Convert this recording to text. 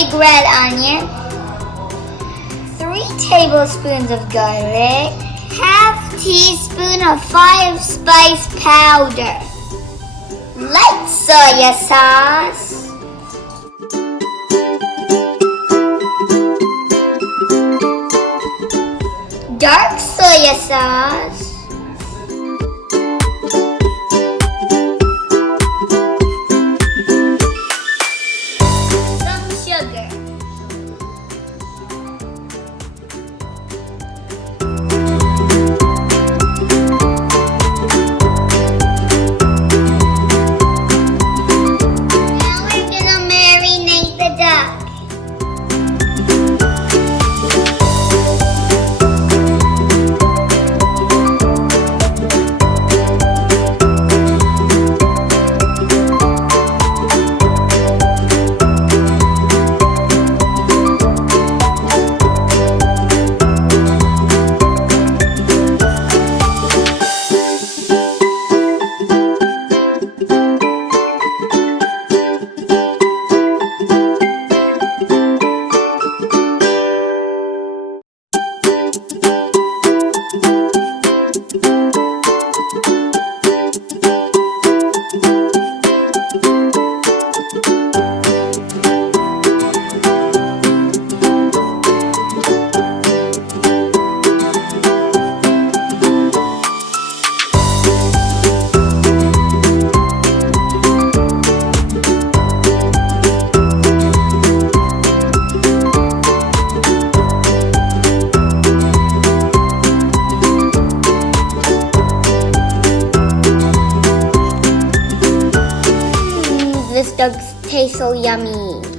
big red onion, 3 tablespoons of garlic, half teaspoon of fire spice powder, light soy sauce, dark soy sauce, some sugar, now we're gonna marinate the duck. This does taste so yummy.